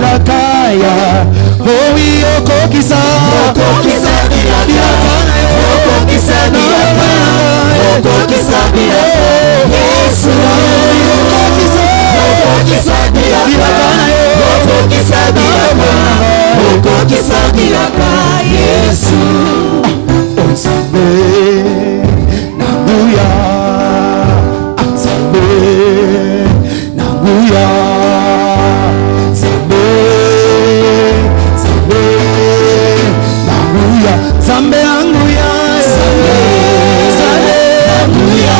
bilakaya owi okokisa okokisa bilakana okokisa bilakana okokisa bilakana Yesu okokisa okokisa bilakana okokisa bilakana okokisa bilakana Yesu Nzambe Naguya Nzambe Naguya Nzambe Nzambe Naguya Nzambe Naguya Nzambe Naguya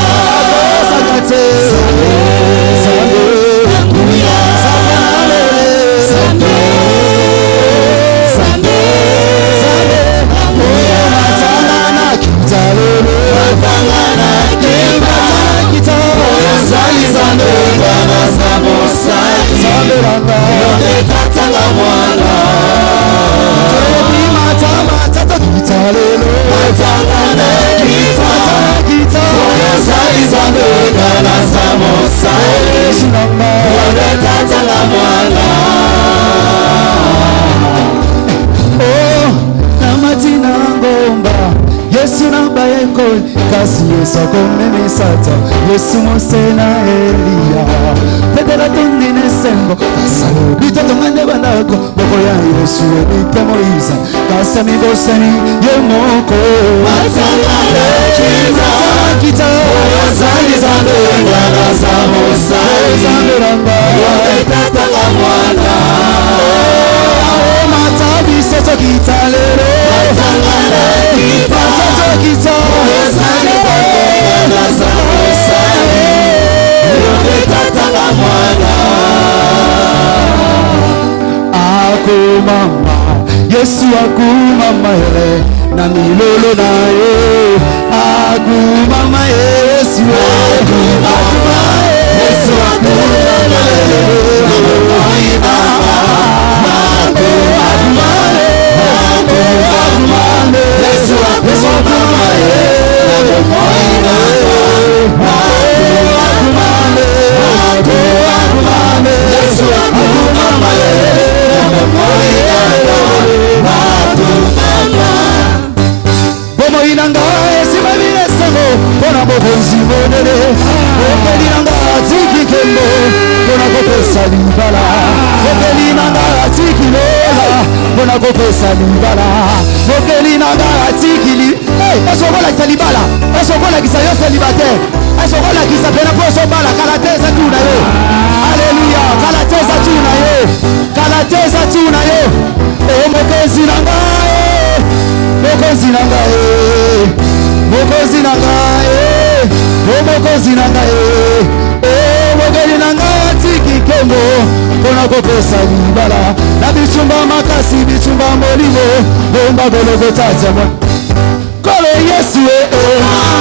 Sakate Nzambe Naguya Nzambe Nzambe Yesu namba yeko kasi Yesu komeme sata Yesu mosena Elia Petera tondine sembo Kasalo bitoto mande bandako Moko ya Yesu ebite Moisa Kasa mi boseni yemoko Matangana kita Oyazali zambe Ngana samosai Zambe ramba Yoteta la mwana Matabi soto kita lero Matangana kita Kita Oyazali zambe Ngana samosai Yoteta la mwana Aku mama Yesu aku mama na milolo na ye aku mama Yesu aku mama Yesu aku mama na moi mama aku mama Yesu aku mama na moi mama aku mama Yesu aku mama na moi Inanga esima bile sango Kona bokonzi monere Okeli nanga atiki kembo Kona kopesa libala Okeli nanga atiki lola Kona kopesa libala Okeli nanga atiki li Esokola kisa libala Esokola kisa yose libate Esokola kisa pena poso bala Kalateza tuna yo Haleluya Kalateza tuna yo Kalateza tuna yo Mokonzi nanga Mokozi nangae, mokozi nangae, mokozi nangae, mokozi nangae tiki kembo, kona kopesa libala, na bichumba makasi bichumba molimo, bomba golo gotaja mo. Kole Yesu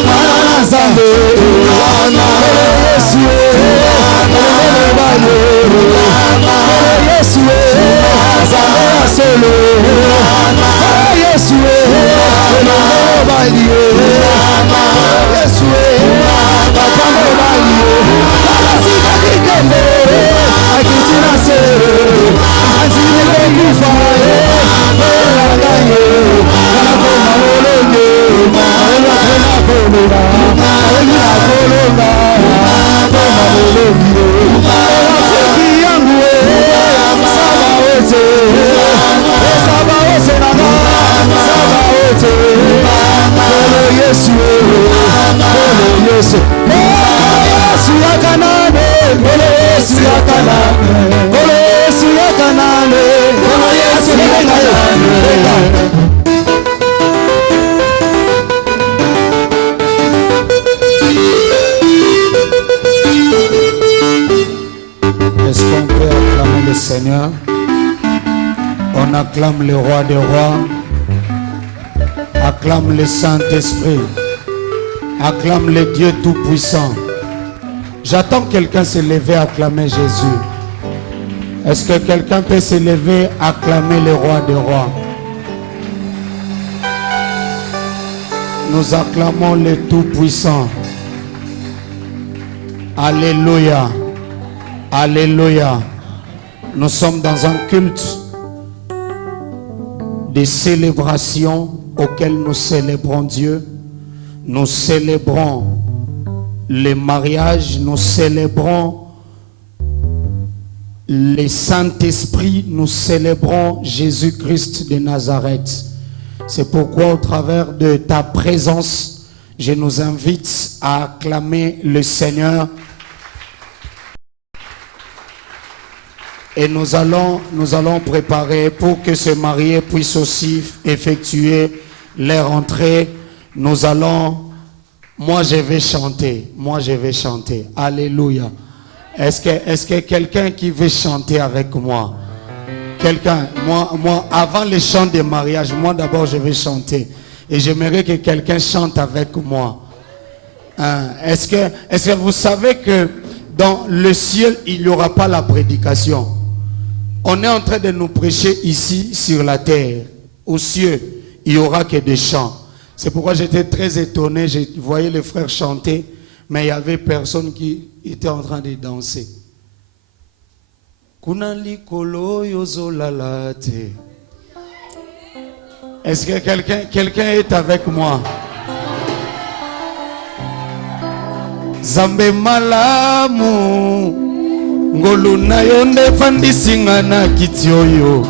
mana zambe, kole Yesu mana bayo, kole Yesu zambe solo, kole Yesu Est-ce qu'on peut acclamer le Seigneur? On acclame le roi des rois, acclame le Saint-Esprit, acclame le Dieu Tout-Puissant. J'attends quelqu'un se lever à acclamer Jésus. Est-ce que quelqu'un peut se lever à acclamer le roi des rois? Nous acclamons le Tout-Puissant. Alléluia. Alléluia. Nous sommes dans un culte de célébration auquel nous célébrons Dieu. Nous célébrons les mariages, nous célébrons le Saint-Esprit, nous célébrons Jésus-Christ de Nazareth. C'est pourquoi au travers de ta présence, je nous invite à acclamer le Seigneur. Et nous allons préparer pour que ces mariés puissent aussi effectuer leur entrée. Moi je vais chanter. Alléluia. Est-ce que quelqu'un qui veut chanter avec moi? Quelqu'un, moi, avant le chant de mariage, moi d'abord je vais chanter. Et j'aimerais que quelqu'un chante avec moi. Est-ce que vous savez que dans le ciel, il n'y aura pas la prédication? On est en train de nous prêcher ici sur la terre. Aux cieux, il n'y aura que des chants. C'est pourquoi j'étais très étonné. Je voyais les frères chanter, mais il y avait personne qui était en train de danser. Est-ce que quelqu'un est avec moi? Zambe malamu ngolu na yonde fandisinga na kitioyo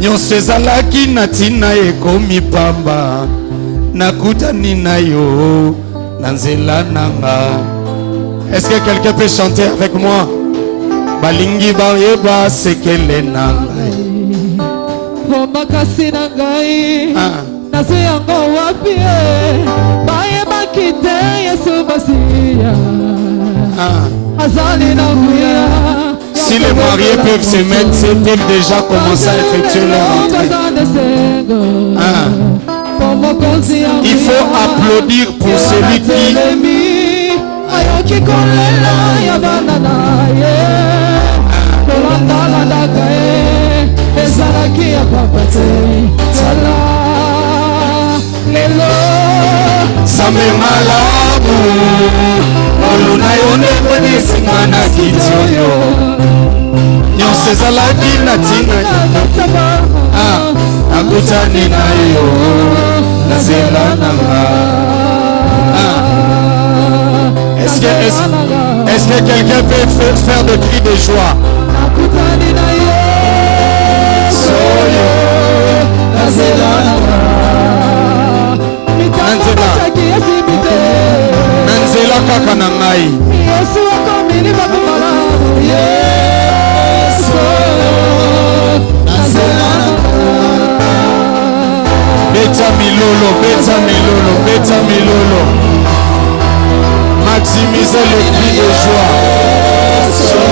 nyonso ezalaki na tina ekomi pamba nakutani na yo na nzela nanga. Est-ce que quelqu'un peut chanter avec moi? Balingi bayeba sekele nangai makasi na ngai nazo yango wapi bayebaki te Yesu Masiya azali na nguya. Si les mariés peuvent se mettre, ils peuvent déjà commencer à effectuer leur entrée. Il faut applaudir pour celui qui Zambe malamu oluna yone kwenye singana kitioyo nyonso ezalaki na tina nakutani na yo na nzela nanga. Est-ce que quelqu'un peut faire de cris de joie? Nakutani na yo soyo na nzela nanga. Nanzela kaka na ngai Yesu akomini bakomala Yesu nanzela beta milolo maximisez le cri de joie. Yesu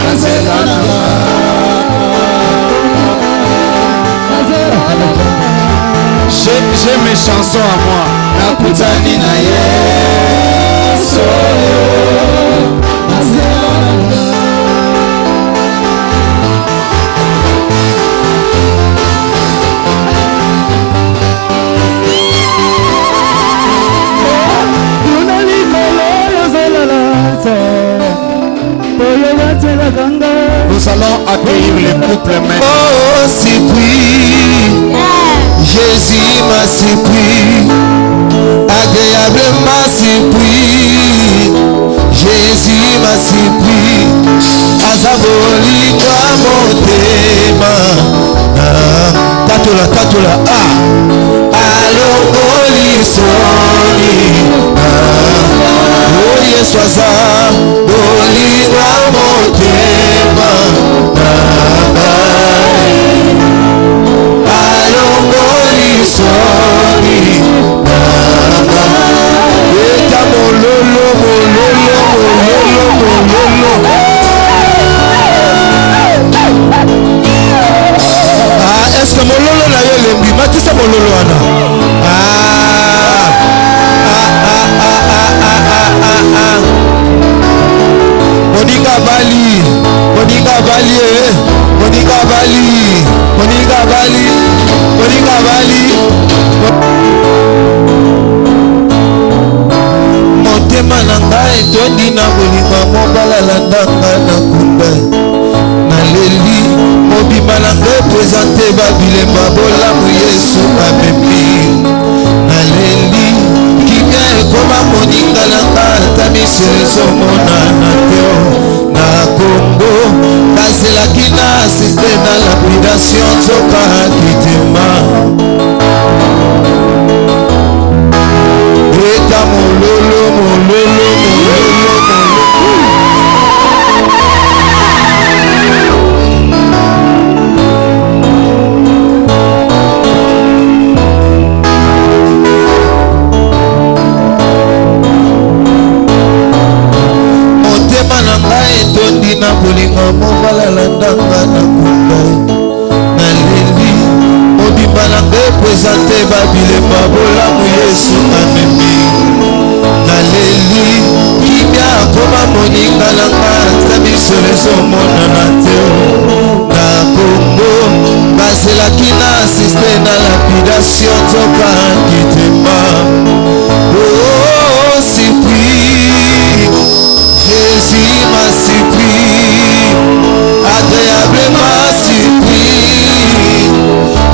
nanzela j'ai mes chansons à moi. Nakutani na Yesu nous allons accueillir les couples maintenant. Oh, c'est pris. Jésus m'a surpris, agréablement surpris. Jésus m'a surpris, azaboli kwa motema. Tatola, alongoli soni. Oye swaza, boli kwa motema. Est-ce que mololo na yo lembi matisa mololo wana Moninga bali monte motema na ngai etondi na bolingo mobala landanga na kunda naleli mobimba na ngai présente babilemba bolamu Yesu amemi naleli kimia ekoma moninga na ngai ata misolo ezomonana te na Kongo nazelaki na asiste na lapidation nzoka kitema eta mololo mololo mololo motema na ngai etondi na bolingo mobala landanga na kunda naleli mobimba na ngai présente babilemba bolamu Yesu amemi naleli kimia akoma moninga na ngai ata misolo ezomonana te na Kongo bazelaki na asiste na lapidation nzoka kitema surpris Jésus m'a surpris agréablement surpris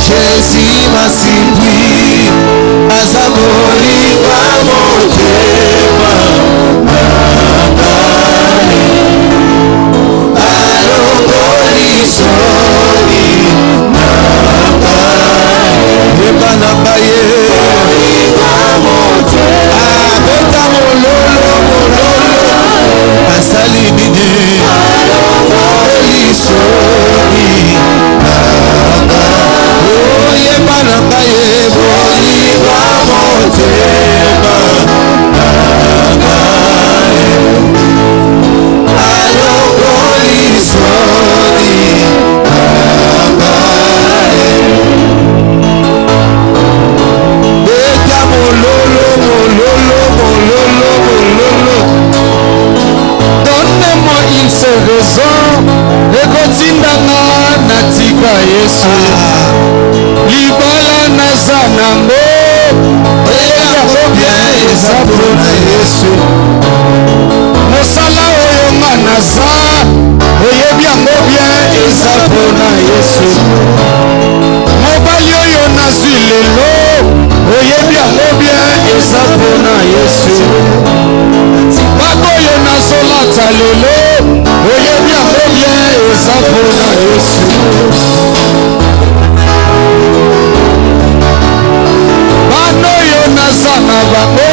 Jésus m'a surpris azaboli wa motema alongoli soni yeba na baye abeta mololo mololo asali nini alongoli soni yeba na baye bolingo motema alongoli soni beta mololo mololo mololo mololo Donne-moi une seule raison ekotindanga natika Yesu libala naza nango oyeyango bien eza mpona Yesu mosala oyo nga naza oyebi yango bien eza mpona Yesu mobali oyo nazwi lelo oyebi yango bien eza mpona Yesu bako oyo nazolata lelo oyebi yango bien eza mpona Yesu bana oyo naza na bango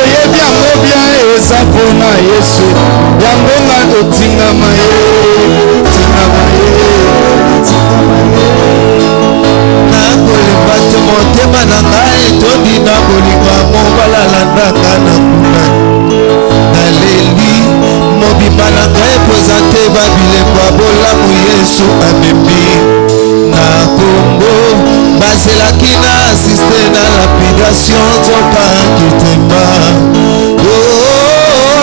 oyebi yango bien eza mpona Yesu yango nga otingama ye tingama ye nakolemba te motema na ngai etondi na bolingo mobala landanga na kuna naleli mobimba na ngai présente babilemba bolamu Yesu amemi na Kongo bazelaki na asiste na lapidation nzoka kitema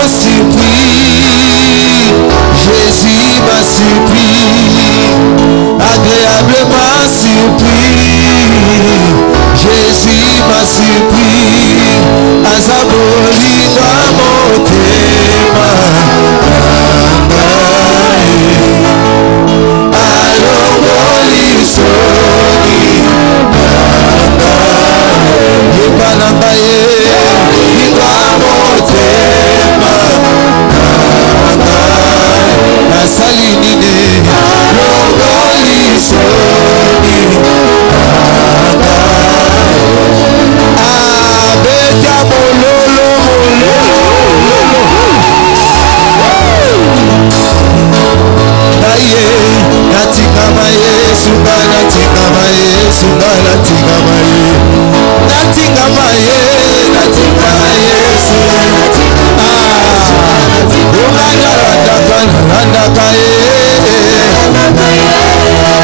surpris Jésus m'a surpris agréablement surpris Jésus m'a surpris azabolingo motema alongoli soni yeba na ngai lingo motema nasali nini alongoli soni abeta mololo mololo naye natingama Yesu nga natingama Yesu nga natingama ye natingama ye natingama Yesu unga nalandaka ye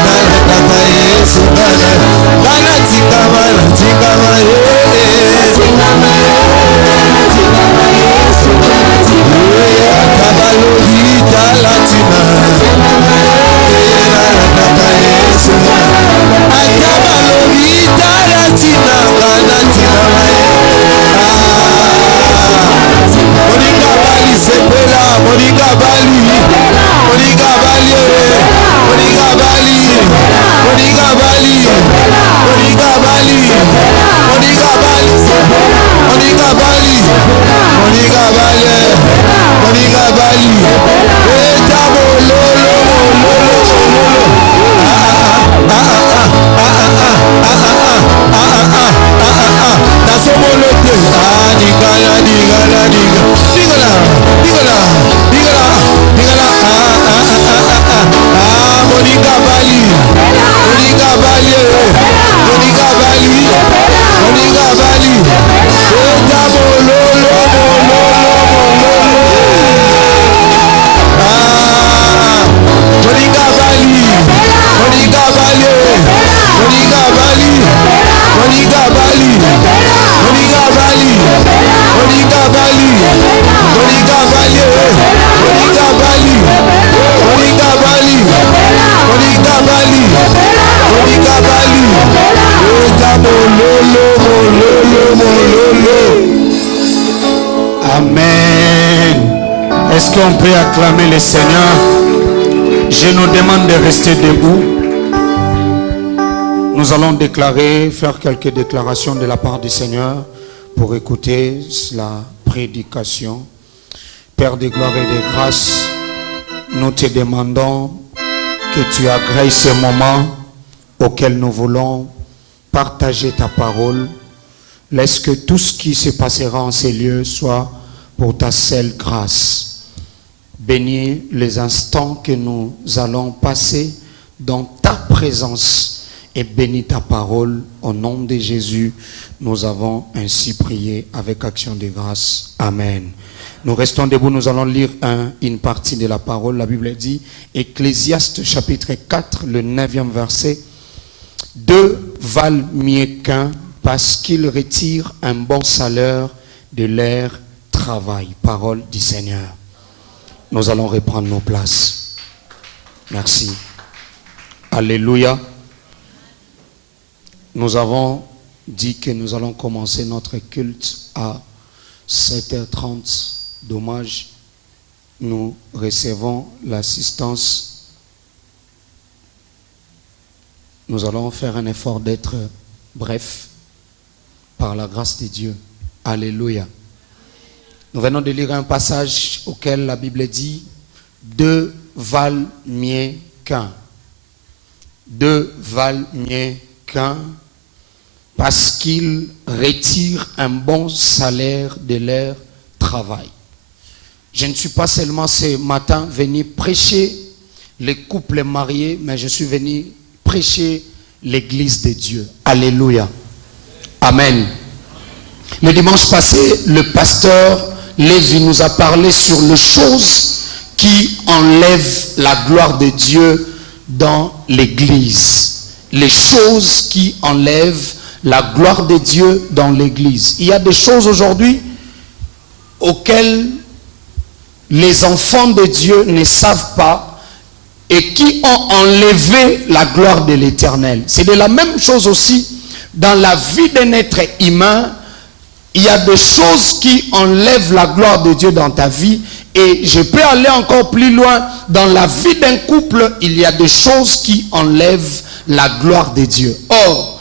nalandaka Yesu nga natingama natingama ye kabalolita latina nalandaka Yesu akabalolita latina nga natingama ye Monica Bali, Monica Bali, Monica Bali, Monica Bali, Monica Bali, Monica Bali, Monica Bali, Monica Bali, Etamo lolo lolo lolo. Nasomolote, digala, digala, digala, digala, digala, digala, Monica Bali, Monica Bali, Monica Bali, Monica Bali, Etamo lolo lolo lolo. Monica Bali, Monica Bali, Monica Bali, Monica Bali, Monica Bali, Monica Bali, Monica Bali, Monica Bali, Monica Bali, Monica Bali, Monica Bali, Amen. Est-ce qu'on peut acclamer le Seigneur? Je nous demande de rester debout. Nous allons faire quelques déclarations de la part du Seigneur pour écouter la prédication. Père de gloire et de grâce, nous te demandons que tu agrées ce moment auquel nous voulons partager ta parole. Laisse que tout ce qui se passera en ces lieux soit pour ta seule grâce. Bénis les instants que nous allons passer dans ta présence et bénis ta parole. Au nom de Jésus, nous avons ainsi prié avec action de grâce. Amen. Nous restons debout, nous allons lire une partie de la parole. La Bible dit, Ecclésiaste chapitre 4, le 9e verset. Deux valent mieux qu'un parce qu'ils retirent un bon salaire de leur travail. Parole du Seigneur. Nous allons reprendre nos places. Merci. Alléluia. Nous avons dit que nous allons commencer notre culte à 7h30. Dommage, nous recevons l'assistance. Nous allons faire un effort d'être bref par la grâce de Dieu. Alléluia. Nous venons de lire un passage auquel la Bible dit « Deux valent mieux qu'un ». Deux valent mieux qu'un parce qu'ils retirent un bon salaire de leur travail. Je ne suis pas seulement ce matin venu prêcher les couples mariés, mais je suis venu prêcher l'église de Dieu. Alléluia. Amen. Le dimanche passé, le pasteur Lévi nous a parlé sur les choses qui enlèvent la gloire de Dieu dans l'église. Les choses qui enlèvent la gloire de Dieu dans l'église. Il y a des choses aujourd'hui auxquelles les enfants de Dieu ne savent pas et qui ont enlevé la gloire de l'Éternel. C'est de la même chose aussi dans la vie d'un être humain. Il y a des choses qui enlèvent la gloire de Dieu dans ta vie. Et je peux aller encore plus loin. Dans la vie d'un couple, il y a des choses qui enlèvent la gloire de Dieu. Or,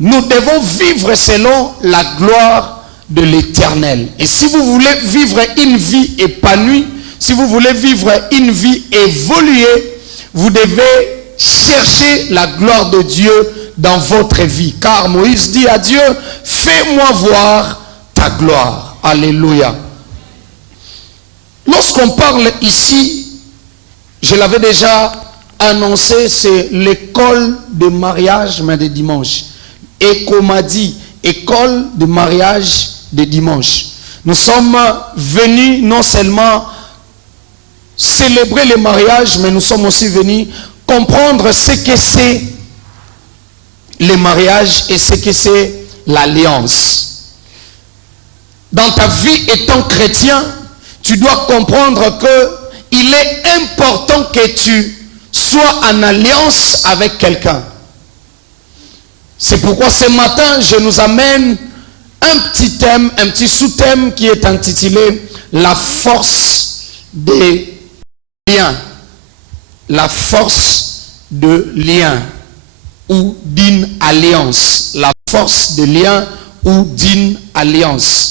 nous devons vivre selon la gloire de l'Éternel. Et si vous voulez vivre une vie épanouie, si vous voulez vivre une vie évoluée, vous devez chercher la gloire de Dieu dans votre vie. Car Moïse dit à Dieu, fais-moi voir ta gloire. Alléluia. Lorsqu'on parle ici, je l'avais déjà annoncé, c'est l'école de mariage, mais de dimanche. Et qu'on m'a dit, école de mariage de dimanche. Nous sommes venus non seulement célébrer le mariage, mais nous sommes aussi venus comprendre ce que c'est le mariage et ce que c'est l'alliance. Dans ta vie étant chrétien, tu dois comprendre qu'il est important que tu sois en alliance avec quelqu'un. C'est pourquoi ce matin, je nous amène un petit thème, un petit sous-thème qui est intitulé « La force des liens ». la force de lien ou d'une alliance. La force de lien ou d'une alliance.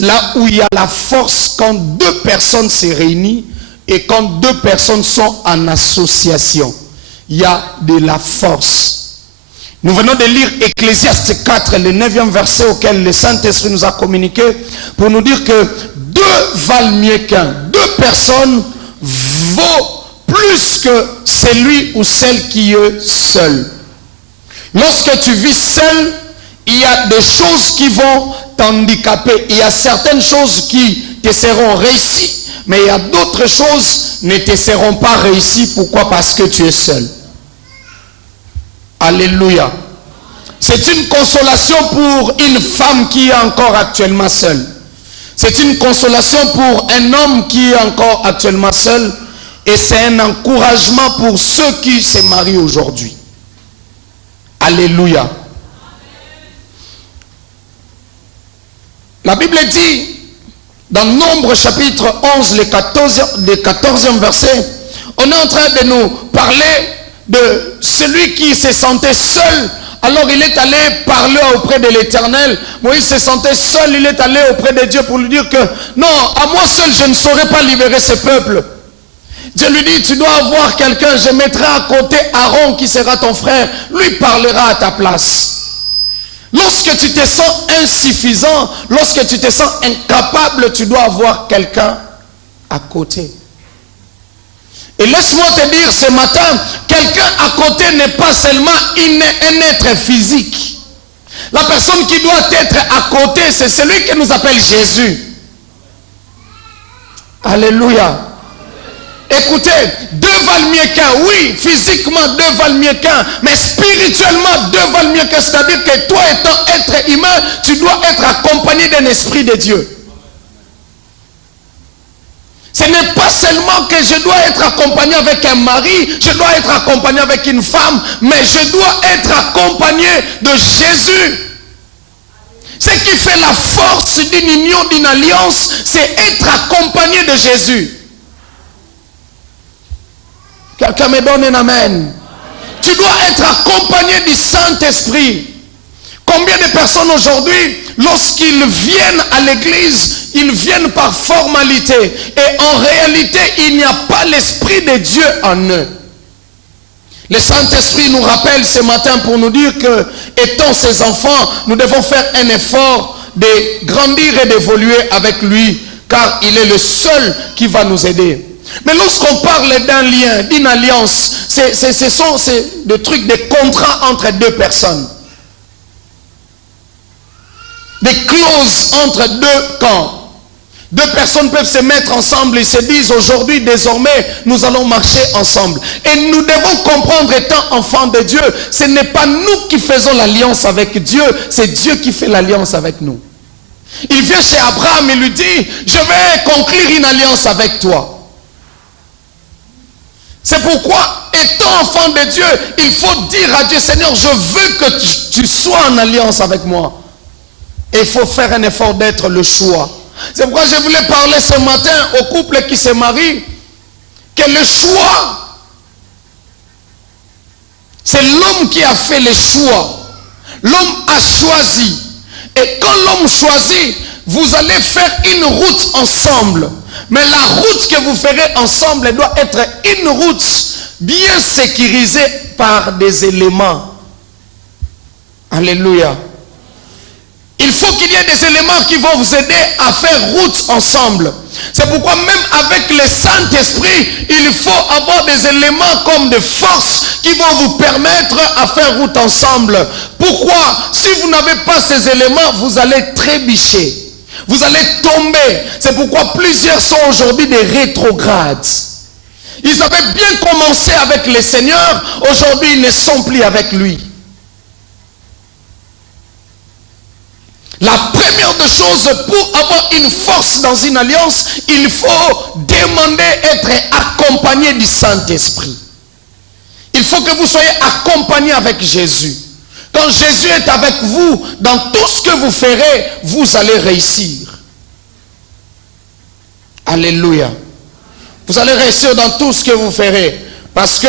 Là où il y a la force quand deux personnes se réunissent et quand deux personnes sont en association. Il y a de la force. Nous venons de lire Ecclésiaste 4, le 9e verset auquel le Saint-Esprit nous a communiqué pour nous dire que deux valent mieux qu'un. Deux personnes vaut plus que celui ou celle qui est seul. Lorsque tu vis seul, il y a des choses qui vont t'handicaper. Il y a certaines choses qui te seront réussies, mais il y a d'autres choses qui ne te seront pas réussies. Pourquoi? Parce que tu es seul. Alléluia. C'est une consolation pour une femme qui est encore actuellement seule. C'est une consolation pour un homme qui est encore actuellement seul. Et c'est un encouragement pour ceux qui se marient aujourd'hui. Alléluia. La Bible dit, dans Nombre chapitre 11, le 14e verset, on est en train de nous parler de celui qui se sentait seul. Alors il est allé parler auprès de l'Éternel. Moïse se sentait seul, il est allé auprès de Dieu pour lui dire que non, à moi seul je ne saurais pas libérer ce peuple. Dieu lui dit, tu dois avoir quelqu'un, je mettrai à côté Aaron qui sera ton frère, lui parlera à ta place. Lorsque tu te sens insuffisant, lorsque tu te sens incapable, tu dois avoir quelqu'un à côté. Et laisse-moi te dire ce matin, quelqu'un à côté n'est pas seulement un être physique. La personne qui doit être à côté, c'est celui que nous appelle Jésus. Alléluia. Écoutez, deux valent mieux qu'un. Oui, physiquement, deux valent mieux qu'un. Mais spirituellement, deux valent mieux qu'un. C'est-à-dire que toi, étant être humain, tu dois être accompagné d'un esprit de Dieu. Ce n'est pas seulement que je dois être accompagné avec un mari, je dois être accompagné avec une femme, mais je dois être accompagné de Jésus. Ce qui fait la force d'une union, d'une alliance, c'est être accompagné de Jésus. Quelqu'un me donne un amen. Tu dois être accompagné du Saint-Esprit. Combien de personnes aujourd'hui, lorsqu'ils viennent à l'église, ils viennent par formalité. Et en réalité, il n'y a pas l'Esprit de Dieu en eux. Le Saint-Esprit nous rappelle ce matin pour nous dire que, étant ses enfants, nous devons faire un effort de grandir et d'évoluer avec lui, car il est le seul qui va nous aider. Mais lorsqu'on parle d'un lien, d'une alliance, ce sont des trucs, des contrats entre deux personnes. Des clauses entre deux camps. Deux personnes peuvent se mettre ensemble et se disent aujourd'hui, désormais, nous allons marcher ensemble. Et nous devons comprendre, étant enfants de Dieu, ce n'est pas nous qui faisons l'alliance avec Dieu, c'est Dieu qui fait l'alliance avec nous. Il vient chez Abraham et lui dit, je vais conclure une alliance avec toi. C'est pourquoi, étant enfant de Dieu, il faut dire à Dieu, Seigneur, je veux que tu sois en alliance avec moi. Et il faut faire un effort d'être le choix. C'est pourquoi je voulais parler ce matin aux couples qui se marient, que le choix, c'est l'homme qui a fait le choix. L'homme a choisi. Et quand l'homme choisit, vous allez faire une route ensemble. Mais la route que vous ferez ensemble doit être une route bien sécurisée par des éléments. Alléluia. Il faut qu'il y ait des éléments qui vont vous aider à faire route ensemble. C'est pourquoi même avec le Saint-Esprit, il faut avoir des éléments comme des forces qui vont vous permettre à faire route ensemble. Pourquoi? Si vous n'avez pas ces éléments, vous allez trébucher. Vous allez tomber. C'est pourquoi plusieurs sont aujourd'hui des rétrogrades. Ils avaient bien commencé avec le Seigneur. Aujourd'hui, ils ne sont plus avec lui. La première des choses, pour avoir une force dans une alliance, il faut demander être accompagné du Saint-Esprit. Il faut que vous soyez accompagné avec Jésus. Quand Jésus est avec vous, dans tout ce que vous ferez, vous allez réussir. Alléluia. Vous allez réussir dans tout ce que vous ferez. Parce que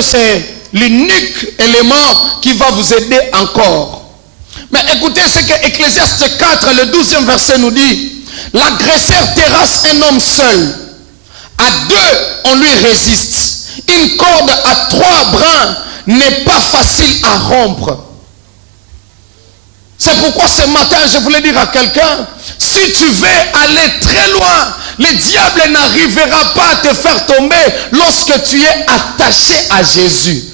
c'est l'unique élément qui va vous aider encore. Mais écoutez ce que Ecclésiaste 4, le 12e verset nous dit. L'agresseur terrasse un homme seul. À deux, on lui résiste. Une corde à 3 brins n'est pas facile à rompre. C'est pourquoi ce matin, je voulais dire à quelqu'un, si tu veux aller très loin, le diable n'arrivera pas à te faire tomber lorsque tu es attaché à Jésus.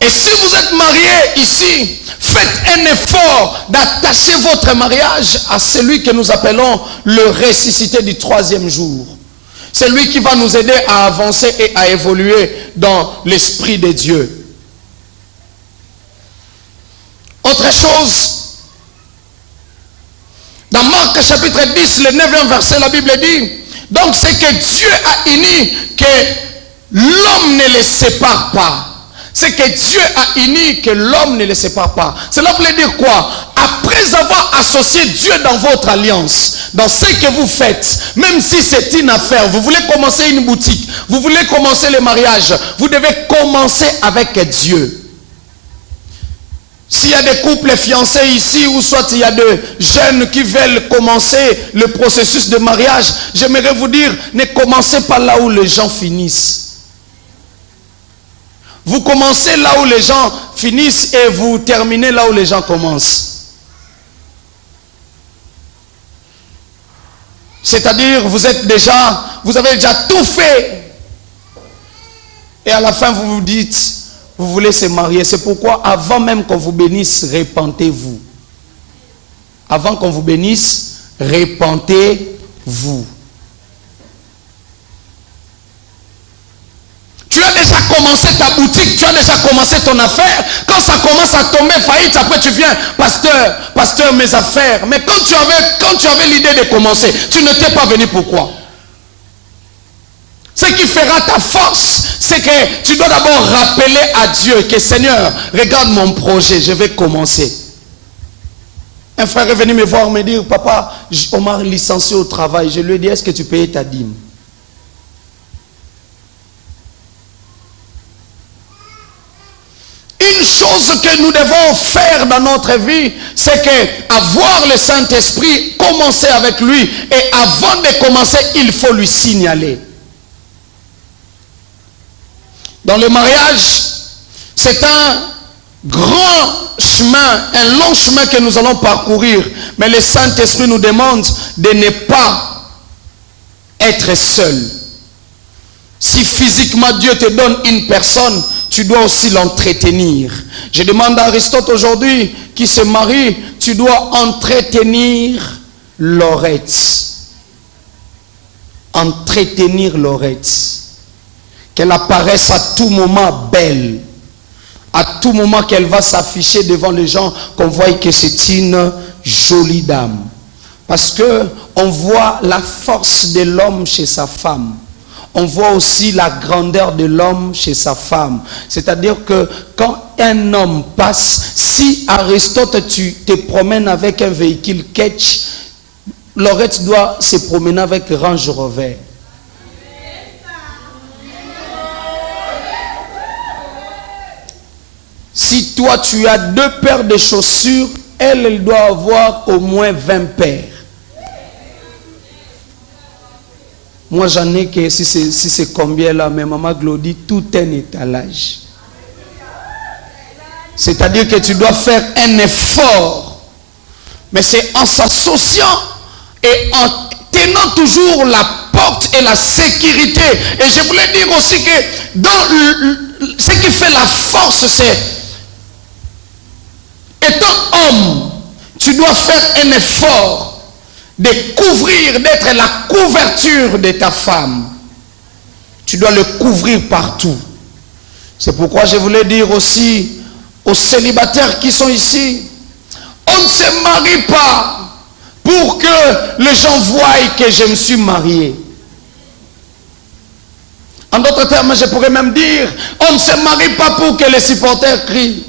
Et si vous êtes marié ici, faites un effort d'attacher votre mariage à celui que nous appelons le ressuscité du 3e jour. C'est lui qui va nous aider à avancer et à évoluer dans l'Esprit de Dieu. Autre chose, dans Marc chapitre 10, le 9e verset, la Bible dit, donc c'est que Dieu a uni que l'homme ne les sépare pas. C'est que Dieu a uni que l'homme ne les sépare pas. Cela veut dire quoi? Après avoir associé Dieu dans votre alliance, dans ce que vous faites, même si c'est une affaire, vous voulez commencer une boutique, vous voulez commencer le mariage, vous devez commencer avec Dieu. S'il y a des couples fiancés ici, ou soit il y a des jeunes qui veulent commencer le processus de mariage, j'aimerais vous dire, ne commencez pas là où les gens finissent. Vous commencez là où les gens finissent et vous terminez là où les gens commencent. C'est-à-dire, vous avez déjà tout fait. Et à la fin, vous vous dites, vous voulez se marier. C'est pourquoi, avant même qu'on vous bénisse, repentez-vous. Avant qu'on vous bénisse, repentez-vous. Tu as déjà commencé ta boutique, tu as déjà commencé ton affaire. Quand ça commence à tomber faillite, après tu viens, pasteur, mes affaires. Mais quand tu avais l'idée de commencer, tu ne t'es pas venu pourquoi? Ce qui fera ta force, c'est que tu dois d'abord rappeler à Dieu que Seigneur, regarde mon projet, je vais commencer. Un frère est venu me voir, me dire, papa, on m'a licencié au travail. Je lui ai dit, est-ce que tu payes ta dîme? Une chose que nous devons faire dans notre vie, c'est que avoir le Saint-Esprit, commencer avec lui. Et avant de commencer, il faut lui signaler. Dans le mariage, c'est un grand chemin, un long chemin que nous allons parcourir. Mais le Saint-Esprit nous demande de ne pas être seul. Si physiquement Dieu te donne une personne, tu dois aussi l'entretenir. Je demande à Aristote aujourd'hui, qui se marie, tu dois entretenir Laurette. Entretenir Laurette. Qu'elle apparaisse à tout moment belle. À tout moment qu'elle va s'afficher devant les gens, qu'on voit que c'est une jolie dame. Parce que on voit la force de l'homme chez sa femme. On voit aussi la grandeur de l'homme chez sa femme. C'est-à-dire que quand un homme passe, si Aristote, tu te promènes avec un véhicule Ketch, Laurette doit se promener avec Range Rover. Si toi tu as 2 paires de chaussures, elle doit avoir au moins 20 paires. Moi j'en ai que si c'est combien là, mais maman Glody, tout un étalage. C'est-à-dire que tu dois faire un effort. Mais c'est en s'associant et en tenant toujours la porte et la sécurité. Et je voulais dire aussi que ce qui fait la force, c'est étant homme, tu dois faire un effort de couvrir, d'être la couverture de ta femme. Tu dois le couvrir partout. C'est pourquoi je voulais dire aussi aux célibataires qui sont ici, on ne se marie pas pour que les gens voient que je me suis marié. En d'autres termes, je pourrais même dire, on ne se marie pas pour que les supporters crient.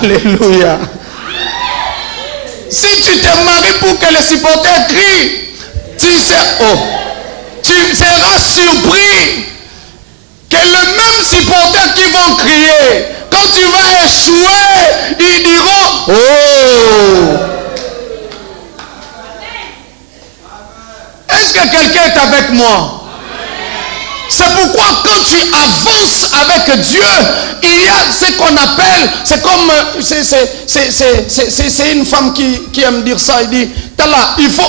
Alléluia. Si tu te maries pour que les supporters crient, tu seras surpris que les mêmes supporters qui vont crier, quand tu vas échouer, ils diront oh. Est-ce que quelqu'un est avec moi? C'est pourquoi quand tu avances avec Dieu, il y a ce qu'on appelle, c'est comme, c'est une femme qui aime dire ça, il dit, Tala, il faut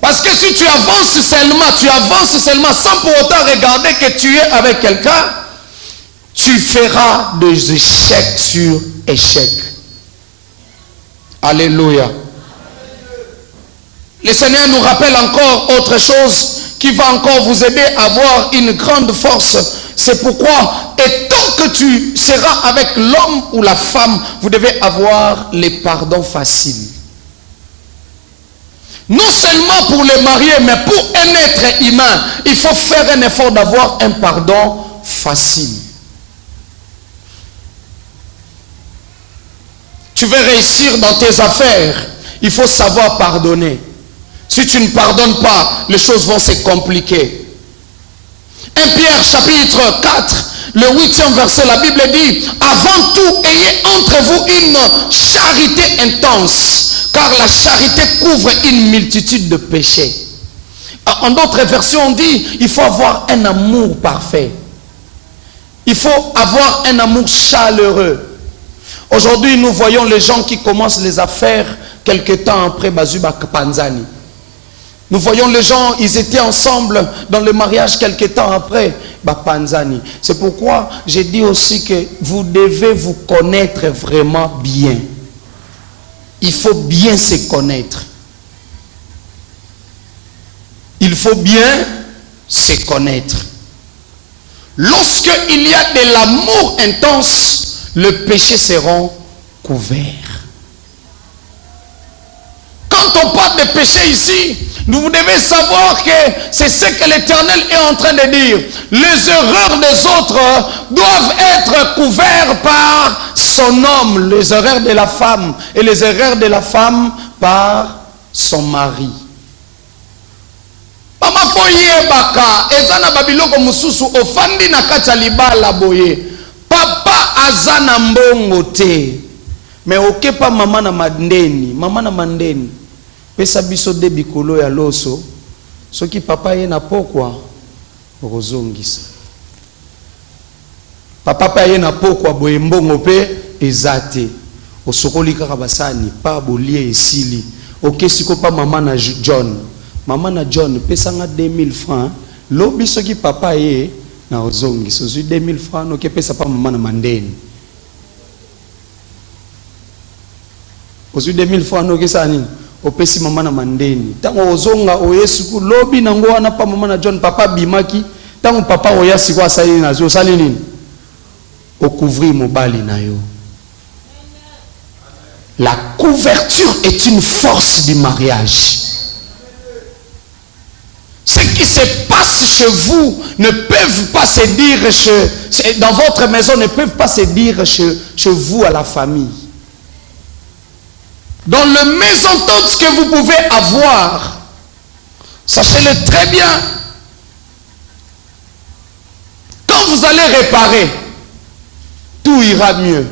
parce que si tu avances seulement sans pour autant regarder que tu es avec quelqu'un, tu feras des échecs sur échecs. Alléluia. Le Seigneur nous rappelle encore autre chose qui va encore vous aider à avoir une grande force. C'est pourquoi, et tant que tu seras avec l'homme ou la femme, vous devez avoir les pardons faciles. Non seulement pour les mariés, mais pour un être humain, il faut faire un effort d'avoir un pardon facile. Tu veux réussir dans tes affaires, il faut savoir pardonner. Si tu ne pardonnes pas, les choses vont se compliquer. 1 Pierre chapitre 4, le 8e verset, la Bible dit, avant tout, ayez entre vous une charité intense, car la charité couvre une multitude de péchés. En d'autres versions, on dit, il faut avoir un amour parfait. Il faut avoir un amour chaleureux. Aujourd'hui, nous voyons les gens qui commencent les affaires quelque temps après Bazuba Panzani. Nous voyons les gens, ils étaient ensemble dans le mariage quelque temps après Panzani. C'est pourquoi j'ai dit aussi que vous devez vous connaître vraiment bien. Il faut bien se connaître. Il faut bien se connaître. Lorsqu'il y a de l'amour intense, les péchés seront couverts. Quand on parle de péché ici, vous devez savoir que c'est ce que l'Éternel est en train de dire. Les erreurs des autres doivent être couvertes par son homme, les erreurs de la femme, et les erreurs de la femme par son mari. Mama foye baka, ezana babiloko mususu ofandi na kati libala boye. Papa azana mbongo te. Mais okepa mama na mandeni. Pesa biso de bikolo ya loso. Soki papa ye na pokwa ozongisa. Papa pa ye na pokwa boye mbongo pe ezate. Osokoli kaka basani pa bolie esili. Okesi ko pa mama na John. Mama na John pesa nga 2000 francs. Lobi soki papa ye na ozongisa. Soki 2000 francs no ke pesa pa mama na mandeni. Ozu 2000 francs no ke sa nini? Opesi mama na mandeni. Tango ozonga oyesuku lobi nango wana pa mama na John papa bimaki. Tango papa oyasi kwa sali na zo sali nini? Okouvrir mobali na yo. La couverture est une force du mariage. Ce qui se passe chez vous ne peuvent pas se dire dans votre maison ne peuvent pas se dire chez vous à la famille. Dans le mésentente que vous pouvez avoir, sachez-le très bien, quand vous allez réparer, tout ira mieux.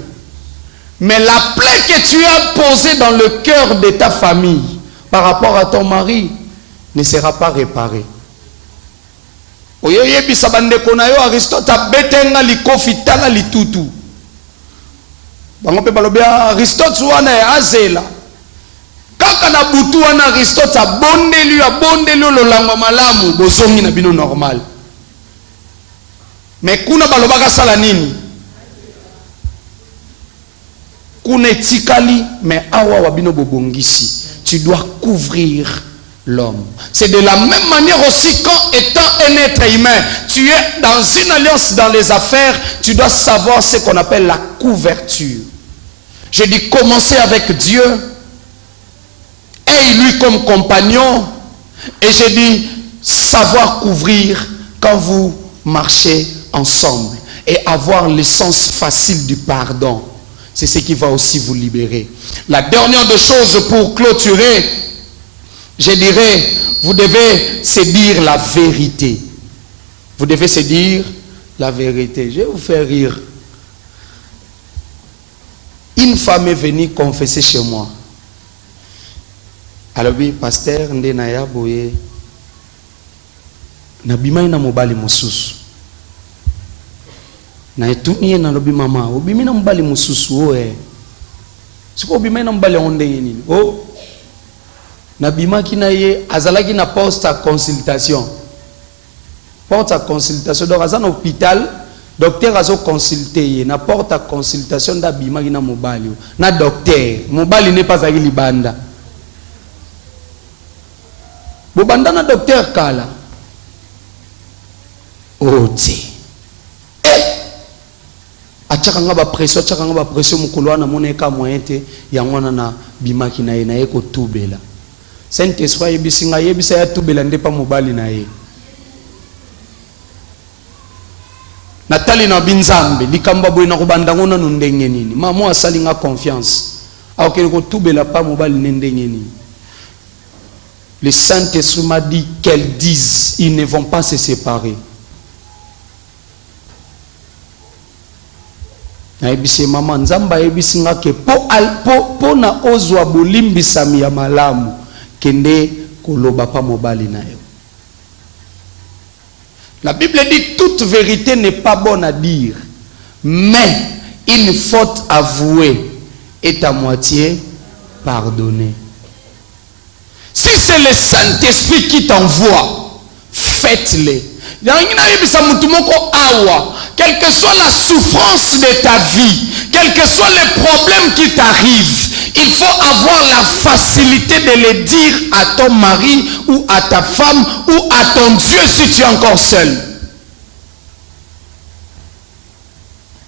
Mais la plaie que tu as posée dans le cœur de ta famille par rapport à ton mari ne sera pas réparée. Oyeyebi sabande konayo Aristote abetenga likofi tala litutu. Bango pe balobia Aristote wana azela. Kaka na butu wana Aristote abondeli lolango malamu bozongi na bino normal. Mais kuna balobaka sala nini? Kuna etikali mais awa wabino bobongisi. Tu dois couvrir l'homme. C'est de la même manière aussi quand étant un être humain, tu es dans une alliance dans les affaires, tu dois savoir ce qu'on appelle la couverture. Je dis commencer avec Dieu, et lui comme compagnon, et je dis savoir couvrir quand vous marchez ensemble. et avoir le sens facile du pardon. C'est ce qui va aussi vous libérer. La dernière des choses pour clôturer, je dirais, vous devez se dire la vérité. Vous devez se dire la vérité. Je vais vous faire rire. Une femme est venue confesser chez moi. Alors oui, pasteur, ndenaya boye. Nabima ina mobali mususu. Na etunye na lobi mama, obimi na mobali mususu oe. Siko obima ina mobali onde nini? Oh. Nabima kina ye azalaki na poste à consultation. Porte à consultation. Donc à l'hôpital, docteur a consulté. Na porte à consultation d'abima kina mobali. Na docteur, mobali n'est pas à libanda. Bobanda na docteur kala. Oti. Achakanga ba pression mukolo na moneka moyente ya mwana na bimaki na ye na eko tubela. Saint-Esprit yebisinga yebisa ya tubela ndepa mobali na ye. Natali na binzambe likamba boy na kobanda ngona no ndenge nini. Mama asalinga confiance. Akele ko tubela pa mobali ndenge nini. Le Saint-Esprit m'a dit qu'elles disent, ils ne vont pas se séparer. Naibisi mama nzamba yebisi nga ke po na ozwa bolimbisami ya malamu kende koloba pa mobali na yo. La Bible dit toute vérité n'est pas bonne à dire, mais une faute avouée est à moitié pardonnée. Si c'est le Saint-Esprit qui t'envoie, faites-le. Quelle que soit la souffrance de ta vie, quels que soient les problèmes qui t'arrivent, il faut avoir la facilité de le dire à ton mari ou à ta femme ou à ton Dieu si tu es encore seul.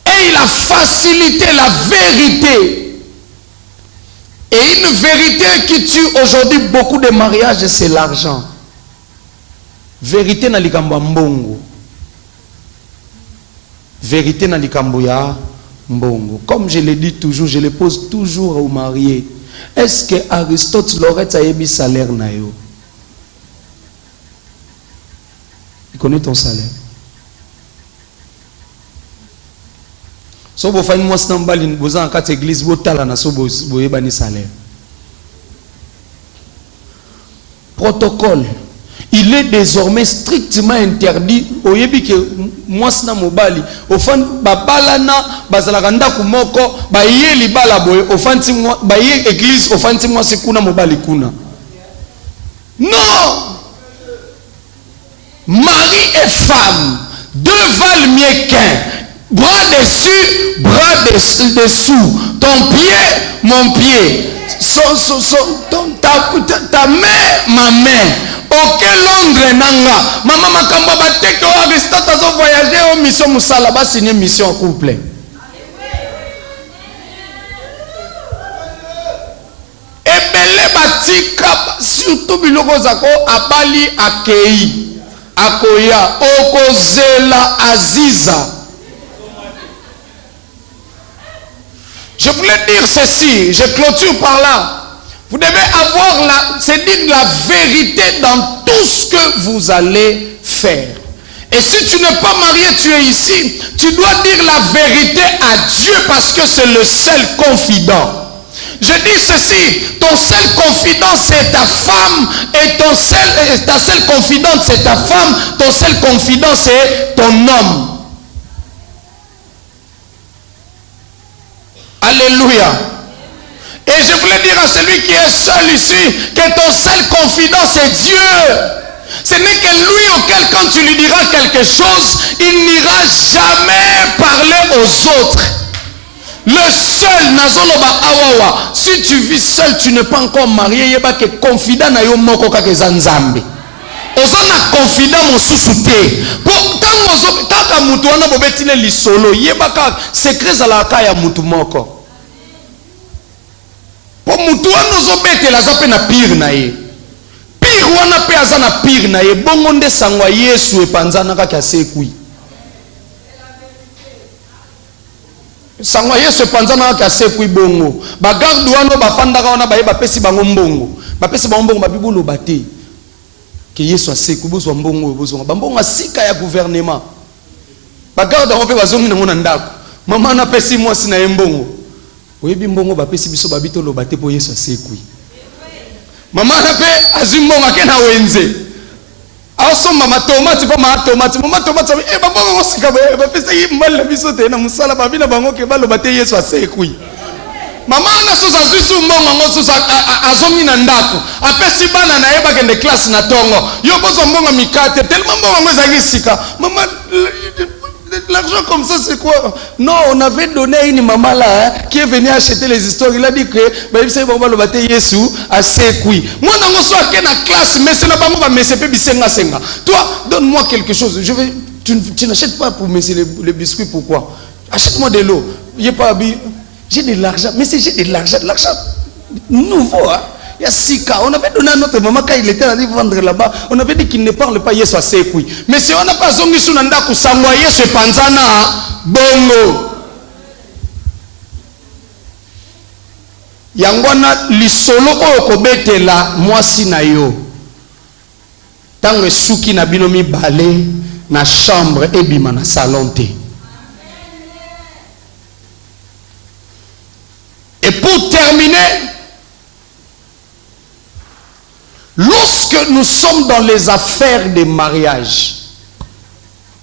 Et la facilité, la vérité. Et une vérité qui tue aujourd'hui beaucoup de mariages, c'est l'argent. Vérité na likambo mbongo. Vérité na likambo ya mbongo. Comme je le dis toujours, je le pose toujours aux mariés. Est-ce que Aristote l'aurait ayebi salaire na yo? Tu connais ton salaire? So bo fany mwasi na mbali boza en quatre église bo tala na so bo yebani salaire. Protocole. Il est désormais strictement interdit oyebi ke mwasi na mobali ofan babalana bazalaka ndaku moko baye libala boye ofanti baye église ofanti mwasi kuna mobali kuna. Non. Mari et femme, deux valent mieux qu'un. Bras dessus, bras dessous. Ton pied, mon pied. Ta main, ma main. Ok, Londres nanga. Maman makamba bateke o Aristote azo voyager au mission musala ba signer mission en couple. Ebele batika surtout biloko zako abali akei. Akoya okozela aziza. Je voulais dire ceci, je clôture par là. Vous devez avoir c'est dire la vérité dans tout ce que vous allez faire. Et si tu n'es pas marié, tu es ici, tu dois dire la vérité à Dieu parce que c'est le seul confident. Je dis ceci, ton seul confident c'est ta femme et ta seule confidente c'est ta femme, ton seul confident c'est ton homme. Alléluia. Et je voulais dire à celui qui est seul ici que ton seul confident c'est Dieu. Ce n'est que lui auquel quand tu lui diras quelque chose, il n'ira jamais parler aux autres. Le seul nazoloba awawa. Si tu vis seul, tu n'es pas encore marié, yeba que confident na yo moko kake zanzambe. Ozana confident mon sous-souté. Pourtant kaka mutu wana bobetile lisolo, yeba ka secret za la kaya mutu moko. Po mutu wana ozobetela zape na pire na ye. Pire wana pe aza na pire na ye. Bongo nde sangwa Yesu epanzana kaka sekui. Sangwa Yesu panzana ka sekui bongo. Ba garde wana ba fandaka wana ba yeba pesi bango mbongo. Ba pesi bango mbongo ba bibulu bate. Que Yesu asekui bozo mbongo bozo ba mbongo asika ya gouvernement. Ba garde on pe bazongi na ngona ndako. Mama na pesi mwasi na mbongo. Oyebi mbongo ba pesi biso ba bitolo bate po Yesu asekui. Mama na pe azimbongo akena wenze. Asomba matomati pa matomati mama tomati e ba bongo sika ba pesa yi mbala biso te na musala ba bina bango ke balo bate Yesu asekui. Mama na so za zisu mbongo ngo so za azomi na ndako apesi bana na yeba kende classe na tongo yo bozo mbongo mikate tellement mbongo ngo za sika mama l'argent comme ça c'est quoi? Non, on avait donné à une maman là qui est venue acheter les histoires. Il a dit que c'est bon le bâtir Yesu à sekui. Moi dans mon soir qui est dans classe mais c'est là pas moi mais c'est pas bisenga senga. Toi donne-moi quelque chose. Je vais tu n'achètes pas pour messer les biscuits pourquoi? Achète-moi de l'eau. J'ai de l'argent mais c'est j'ai de l'argent nouveau hein. Il y a Sika. On avait donné à notre maman quand il était allé vendre là-bas. On avait dit qu'il ne parle pas Yesu asekui. Mais si on n'a pas zongi sunanda kusangwa Yesu panzana bongo. Yangwana lisolo oyo kobetela mwasi na yo. Tango suki na bino mibale na chambre ebima na salon te. Et pour terminer, lorsque nous sommes dans les affaires de mariage,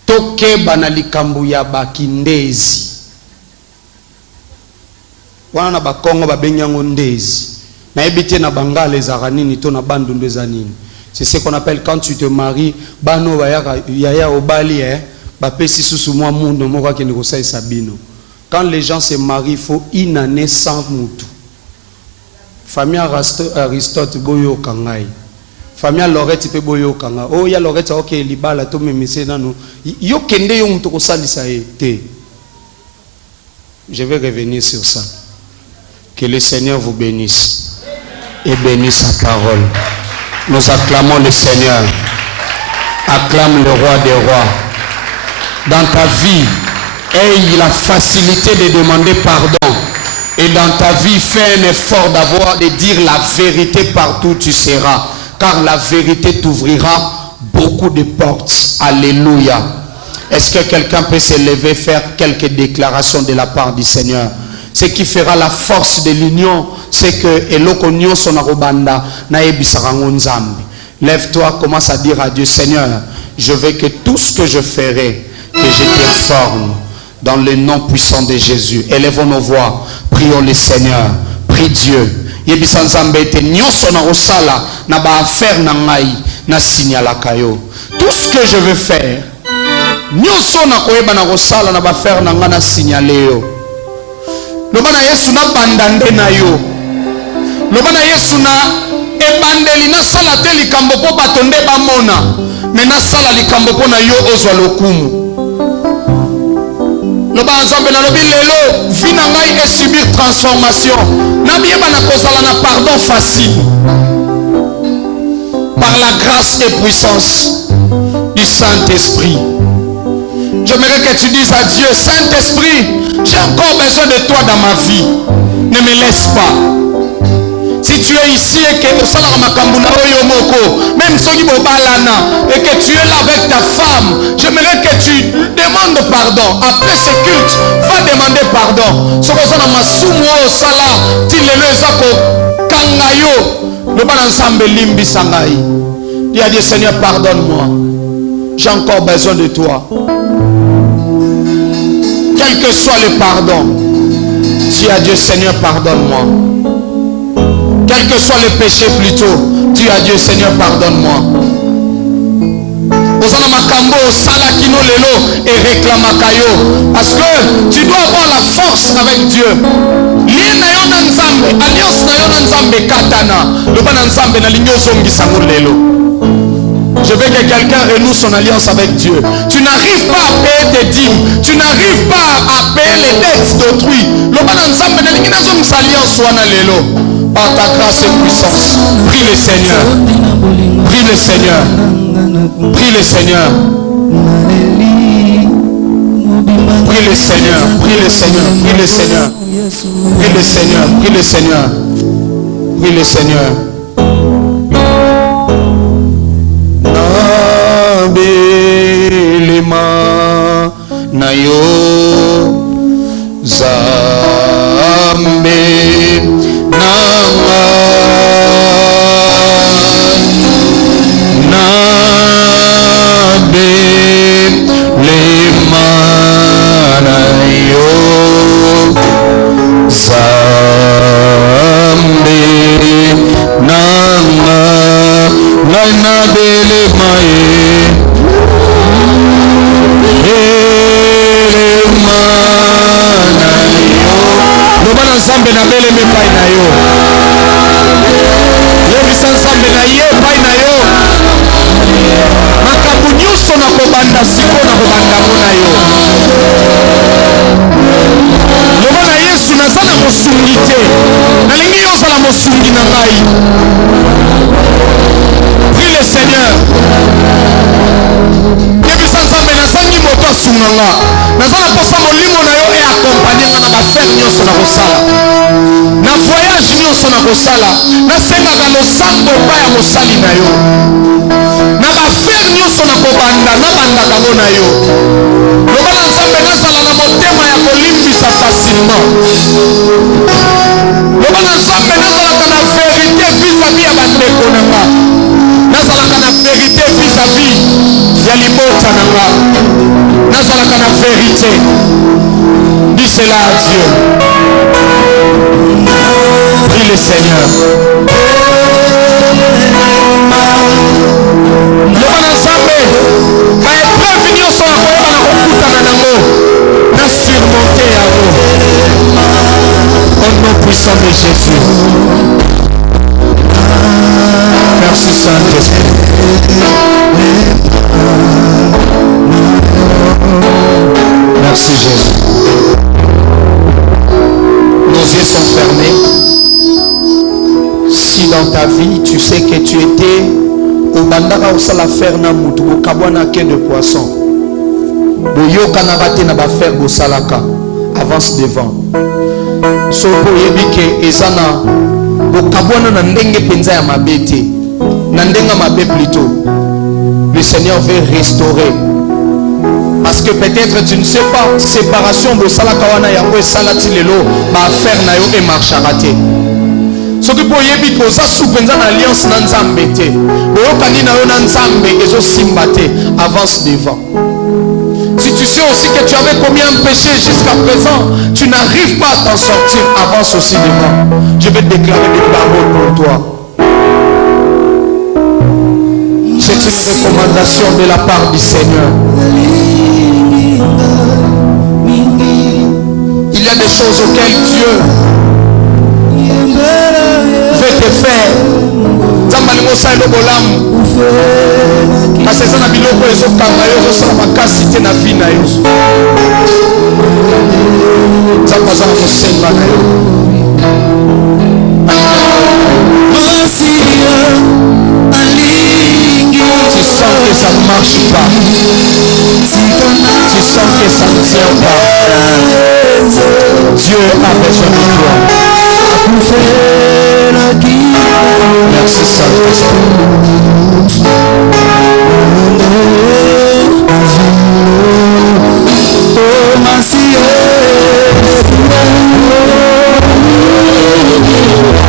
toke banali kambuya bakindezi. Wana ba Kongo ba benyango ndezi. Na ebite na bangale za nini to na bandunde za nini. C'est ce qu'on appelle quand tu te maries, bano yaya obali ba pesi susu mwa mundo moko ke ndiko sai sabino. Quand les gens se marient, il faut une année sans moutou. Famille Aristote boyo kangai. Famille Lorette pe boyo kanga. Oh ya Lorette ok libala to memese nano. Yo kende yo mutu ko salisa te. Je vais revenir sur ça. Que le Seigneur vous bénisse et bénisse sa parole. Nous acclamons le Seigneur. Acclame le roi des rois. Dans ta vie, aie la facilité de demander pardon. Et dans ta vie, fais un effort de dire la vérité partout où tu seras. Car la vérité t'ouvrira beaucoup de portes. Alléluia. Est-ce que quelqu'un peut se lever, faire quelques déclarations de la part du Seigneur? Ce qui fera la force de l'union, c'est que l'union sonarobanda na ebisarango nzambe. Lève-toi, commence à dire à Dieu, Seigneur, je veux que tout ce que je ferai, que je te forme dans le nom puissant de Jésus. Élevons nos voix, prions le Seigneur, prie Dieu. Yebisa nzambe te nyonso na osala na ba affaire na ngai na signala kayo. Tout ce que je veux faire, nyonso na koyeba na osala na ba affaire na nga na signale yo. Loba na Yesu na bandande na yo. Loba na Yesu na ebandeli na sala te likambo po batonde bamona. Mais na sala likambo po na yo ozwa lokumu. Loba nzambe na lobi lelo vi na ngai et subir transformation. Na bieba na kozala na pardon facile. Par la grâce et puissance du Saint-Esprit. J'aimerais que tu dises à Dieu, Saint-Esprit, j'ai encore besoin de toi dans ma vie. Ne me laisse pas. Si tu es ici et que même et que tu es là avec ta femme, j'aimerais que tu demandes pardon. Après ce culte, va demander pardon. Dis à Dieu, Seigneur, pardonne-moi. J'ai encore besoin de toi. Quel que soit le pardon, dis à Dieu, Seigneur, pardonne-moi. Quel que soit le péché plutôt, dis à Dieu, Seigneur, pardonne-moi. Et réclame Kayo. Parce que tu dois avoir la force avec Dieu. Je veux que quelqu'un renoue son alliance avec Dieu. Tu n'arrives pas à payer tes dîmes. Tu n'arrives pas à payer les dettes d'autrui. Par ta grâce et puissance, prie le Seigneur. Prie le Seigneur. Prie le Seigneur. Prie Prie le Seigneur, prie le Seigneur, prie le Seigneur. Prie le Seigneur, prie le Seigneur. Prie le Seigneur. Nabelema na yo Zambe nanga Nabelema na yo Zambe nanga Nabelema Nzambe na bele me pai na yo. Yebisa Nzambe na ye pai na yo. Makabu nyuso na kobanda siko na kobanda mona yo. Loba na Yesu nazana mosungi te. Nalingi yo zala mosungi na ngai. Prie le Seigneur. Yebisa Nzambe nazangi moto asunganga. Nazana posa molimo na yo e accompagner na ba fer nyonso na kosala. Na voyage nyonso na kosala. Na senga ka losambo pa ya mosali na yo. Na ba fer nyonso na kobanda na banda ka na yo. Loba na Nzambe nazala na motema ya kolimbisa facilement. Loba na Nzambe nazala na vérité vis-à-vis ya bandeko na nga. Nazala na vérité vis-à-vis ya libota na nga. Nazala na vérité. Dis cela à Dieu. Prie le Seigneur. Loba na Nzambe ba épreuve nyonso na koyeba na kokutana nango na surmonter yango au nom puissant de Jésus. Merci Saint-Esprit. Merci Jésus. Nos yeux sont fermés. Si dans ta vie tu sais que tu étais au bandara au salafer na mutu au kabwana ke de poisson, boyoka na bate na ba faire go salaka, avance devant. Soko yebike ezana au kabwana na ndenge penza ya mabete na ndenga mabe plutôt. Le Seigneur veut restaurer. Parce que peut-être tu ne sais pas, séparation de salakawana yango et salati lelo ba faire na yo et marchera te. Ce que pour yebi ko za soupenza na alliance na Nzambe te. Boyokani na yo na Nzambe ezo simbate, avance devant. Si tu sais aussi que tu avais commis un péché jusqu'à présent, tu n'arrives pas à t'en sortir, avance aussi devant. Je vais déclarer des paroles pour toi. C'est une recommandation de la part du Seigneur. Il y a des choses auxquelles Dieu veut te faire. Zambalingo sa elo bolamu. Kasi eza na biloko ezokanga yo ezosala makasi te na vie na yo. Nzambe aza na kosemba na yo. Tu sens que ça ne marche pas. Tu sens que ça ne tient pas. Dieu a besoin de toi. Merci Saint-Esprit.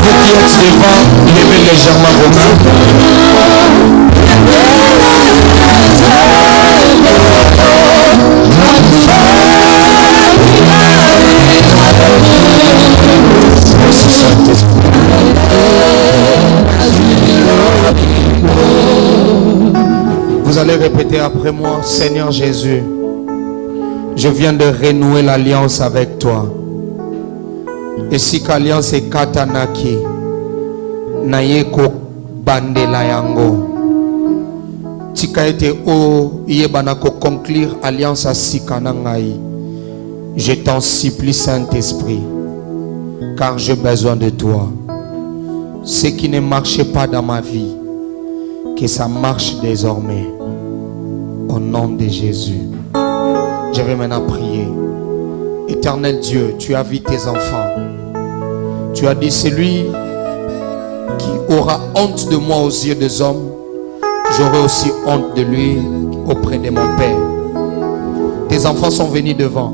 Vous qui êtes devant, levez légèrement vos mains. Merci Saint-Esprit. Vous allez répéter après moi: Seigneur Jésus, je viens de renouer l'alliance avec toi. Et si l'alliance est katanaki, nayeko bandela yango. Tika ete o yebana ko conclure alliance à sikanangai. Je t'en supplie Saint-Esprit, car j'ai besoin de toi. Ce qui ne marchait pas dans ma vie, que ça marche désormais. Au nom de Jésus. Je vais maintenant prier. Éternel Dieu, tu as vu tes enfants. Tu as dit, celui qui aura honte de moi aux yeux des hommes, j'aurai aussi honte de lui auprès de mon Père. Tes enfants sont venus devant.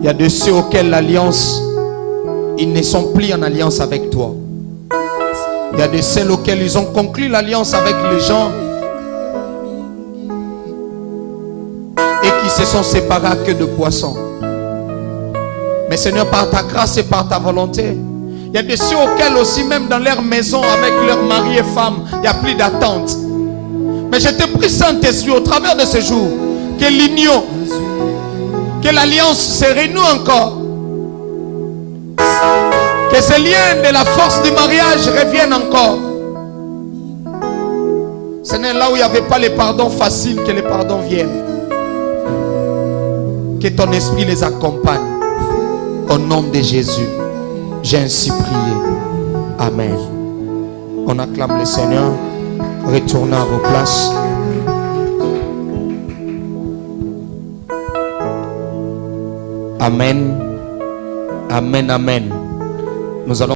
Il y a de ceux auxquels l'alliance, ils ne sont plus en alliance avec toi. Il y a de ceux auxquels ils ont conclu l'alliance avec les gens et qui se sont séparés à queue de poisson. Mais Seigneur, par ta grâce et par ta volonté, il y a de ceux auxquels aussi, même dans leur maison, avec leurs maris et femmes, il n'y a plus d'attente. Mais je te prie, Saint-Esprit, au travers de ce jour, que l'union, que l'alliance se renoue encore. Que ce lien de la force du mariage revienne encore. Seigneur, là où il n'y avait pas les pardons faciles, que les pardons viennent. Que ton esprit les accompagne. Au nom de Jésus, j'ai ainsi prié. Amen. On acclame le Seigneur. Retournez à vos places. Amen. Amen, amen. Nous allons